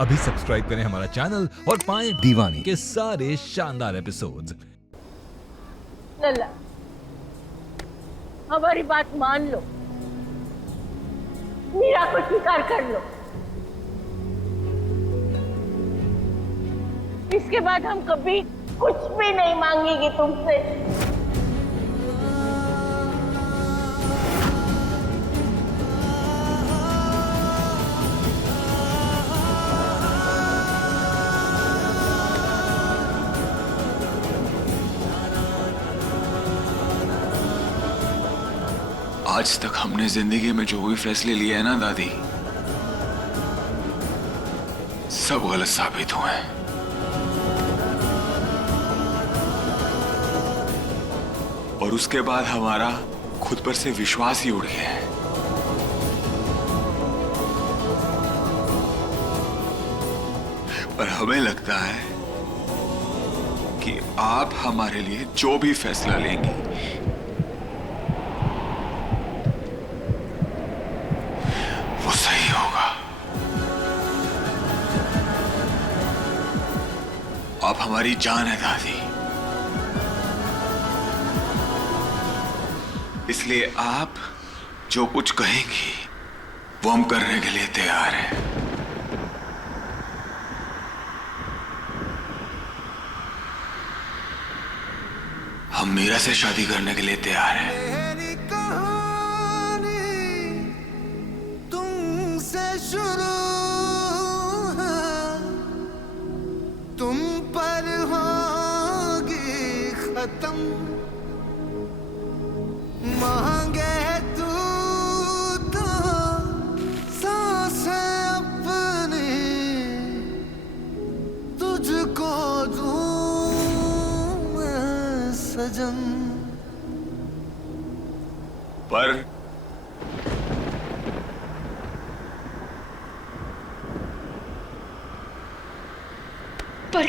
अभी सब्सक्राइब करें हमारा चैनल और पाएं दीवानी के सारे शानदार एपिसोड्स। लल्ला, हमारी बात मान लो, मीरा को स्वीकार कर लो। इसके बाद हम कभी कुछ भी नहीं मांगेंगे तुमसे। आज तक हमने जिंदगी में जो भी फैसले लिए हैं ना दादी, सब गलत साबित हुए हैं। और उसके बाद हमारा खुद पर से विश्वास ही उड़ गया है। पर हमें लगता है कि आप हमारे लिए जो भी फैसला लेंगी वो सही होगा। आप हमारी जान है दादी, इसलिए आप जो कुछ कहेंगी वो हम करने के लिए तैयार हैं। हम मीरा से शादी करने के लिए तैयार हैं। मेरी कहानी तुमसे शुरू है, तुम पर होगी खत्म। मांगे तू तो सांसें अपनी, तुझको दूं मैं सजन। पर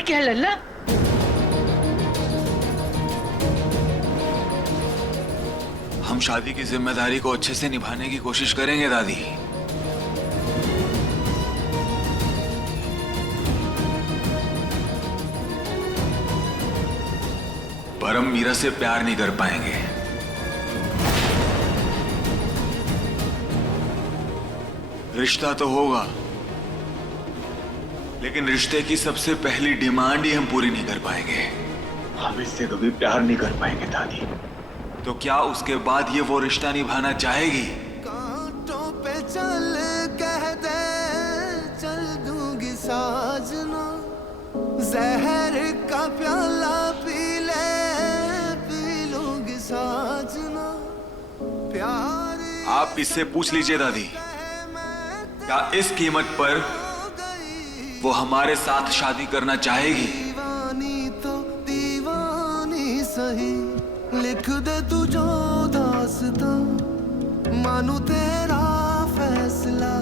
क्या लल्ला? हम शादी की जिम्मेदारी को अच्छे से निभाने की कोशिश करेंगे दादी। पर हम मीरा से प्यार नहीं कर पाएंगे। रिश्ता तो होगा, लेकिन रिश्ते की सबसे पहली डिमांड ही हम पूरी नहीं कर पाएंगे। हम इससे कभी प्यार नहीं कर पाएंगे दादी। तो क्या उसके बाद ये वो रिश्ता निभाना चाहेगी? कांटों पे चल कह दे, चल दूंगी साजना। जहर का प्याला पी ले, पी लूंगी साजना। प्यार आप इससे पूछ लीजिए दादी, क्या इस कीमत पर वो हमारे साथ शादी करना चाहेगी? दीवानी तो दीवानी सही, लिख दे तू जो दास्तां। मानू तेरा फैसला,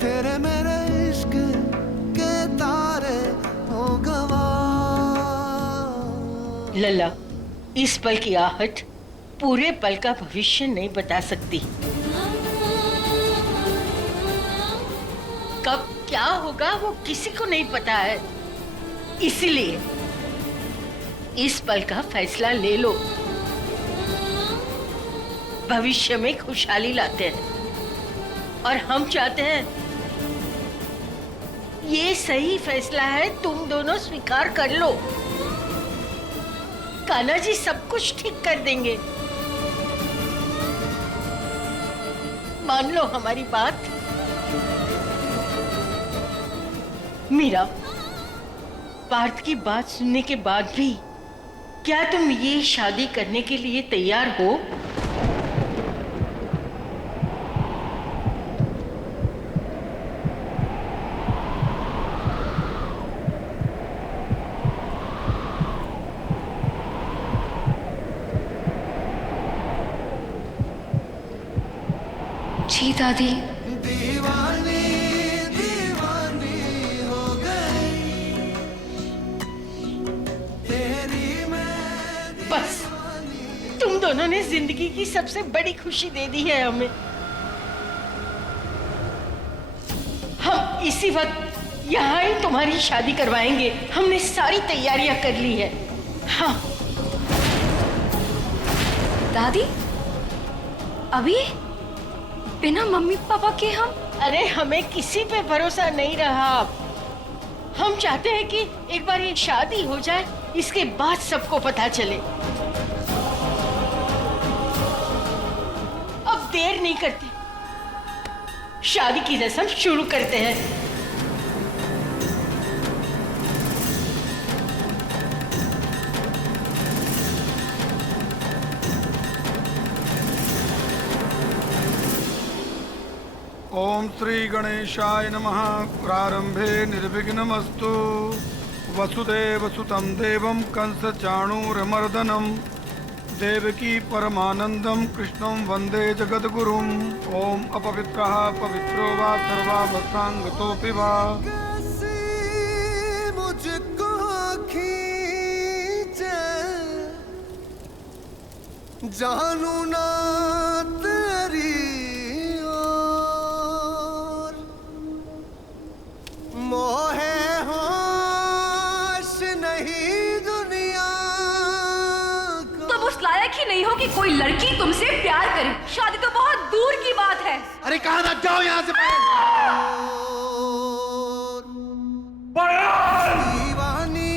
तेरे मेरे इश्क के तारे हो गवाह। लल्ला, इस पल की आहट पूरे पल का भविष्य नहीं बता सकती। कब क्या होगा वो किसी को नहीं पता है। इसीलिए इस पल का फैसला ले लो। भविष्य में खुशहाली लाते हैं और हम चाहते हैं ये सही फैसला है, तुम दोनों स्वीकार कर लो। कान्हा जी सब कुछ ठीक कर देंगे, मान लो हमारी बात। मीरा, पार्थ की बात सुनने के बाद भी क्या तुम ये शादी करने के लिए तैयार हो? जी दादी। दीवानी दीवानी हो गई तेरी मैं। बस तुम दोनों ने जिंदगी की सबसे बड़ी खुशी दे दी है हमें। हम इसी वक्त यहाँ ही तुम्हारी शादी करवाएंगे। हमने सारी तैयारियां कर ली है। हाँ। दादी, अभी बिना मम्मी पापा के हम? अरे हमें किसी पे भरोसा नहीं रहा। हम चाहते हैं कि एक बार ये शादी हो जाए, इसके बाद सबको पता चले। अब देर नहीं करते, शादी की रस्म शुरू करते हैं। ओम श्री गणेशाय नमः। प्रारंभे निर्विघ्नमस्तु। वसुदेवसुतं देवं कंसचाणूरमर्दनं देवकी परमानंदं कृष्णं वंदे जगद्गुरुम्। ओम अपवित्रः पवित्रो वा सर्वावस्थांगतोऽपि वा कैसी मुझको खींचे जानू ना तेरी ओर, मोहे होश नहीं दुनिया को। तुम उस लायक ही नहीं हो कि कोई लड़की तुमसे प्यार करे। शादी तो बहुत दूर की बात है। अरे कहाँ ना जाओ यहाँ से। दीवानी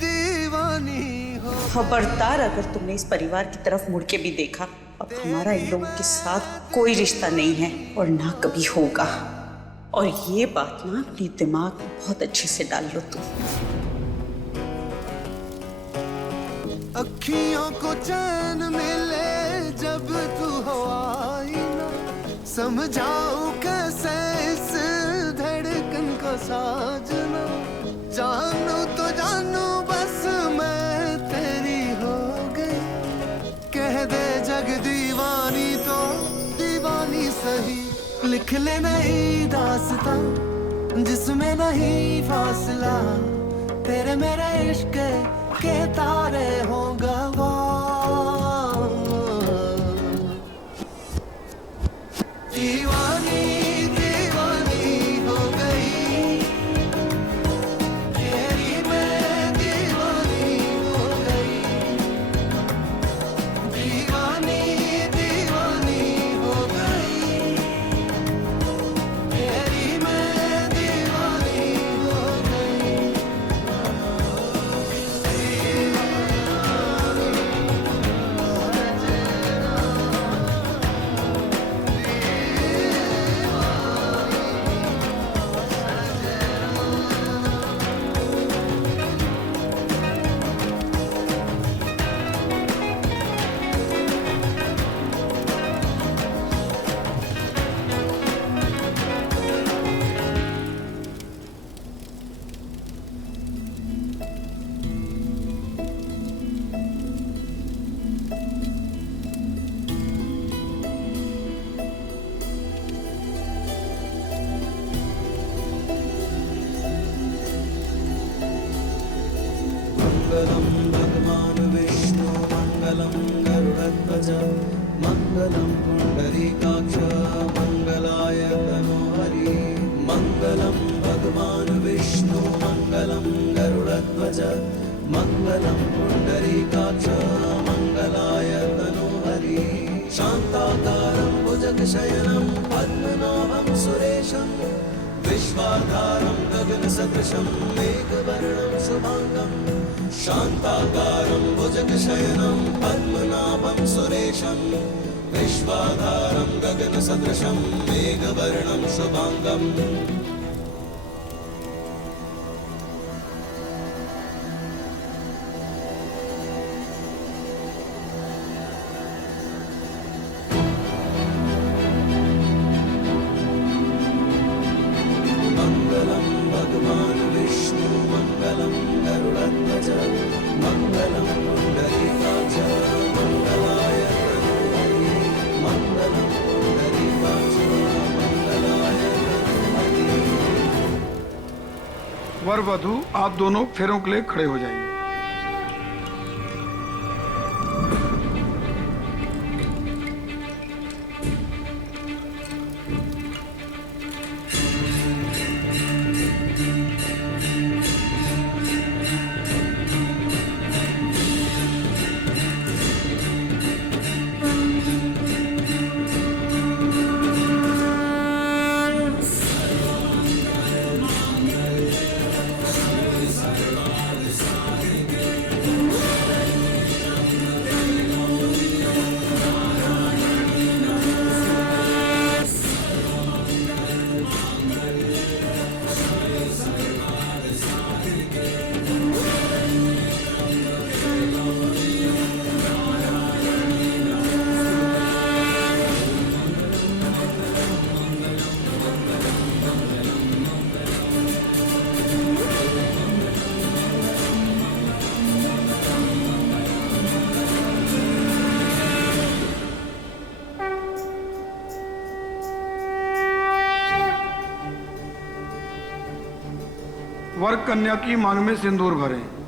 दीवानी हो। खबरदार अगर तुमने इस परिवार की तरफ मुड़ के भी देखा, अब हमारा इन लोगों के साथ कोई रिश्ता नहीं है और ना कभी होगा। और ये बात ना अपने दिमाग में बहुत अच्छे से डाल लो तुम। अखियों को चैन मिले जब तू हो आई ना, समझाऊं कैसे इस धड़कन को साजना। जानू तो जानू बस मैं तेरी हो गई, कह दे जग दीवानी तो दीवानी सही। लिख ले नई दास्तां जिसमें नहीं फासला, तेरे मेरे इश्क के तारे हो गवा। दीवानी दीवानी हो गई तेरी, मैं दीवानी हो गई। दीवानी दीवानी हो गई तेरी, मैं दीवानी हो गई। मंगलम भगवान विष्णु मंगलम गरुड़ध्वज मंगलम पुंडरीकाक्ष मंगलाय तनोहरि। मंगलम भगवान विष्णु मंगलम गरुड़ध्वज मंगलम पुंडरीकाक्ष मंगलाय तनोहरि। शांताकारं भुजगशयनं पद्मनाभं सुरेशं विश्वाधारं गगनसदृशं मेघवर्णं शुभांगं। शांताकारं भुजगशयनं पद्मनाभं सुरेशं विश्वाधारं गगनसदृशं मेघवर्णं शुभांगं। मंगलम भगवान विष्णु मंगलम गरुड़ध्वज मंगलम पुंडरीकाक्ष मंगलाय तनोहरि। मंगलम पुंडरीकाक्ष मंगलाय तनोहरि। वर वधु आप दोनों फेरों के लिए खड़े हो जाइए। वर कन्या की मांग में सिंदूर भरें।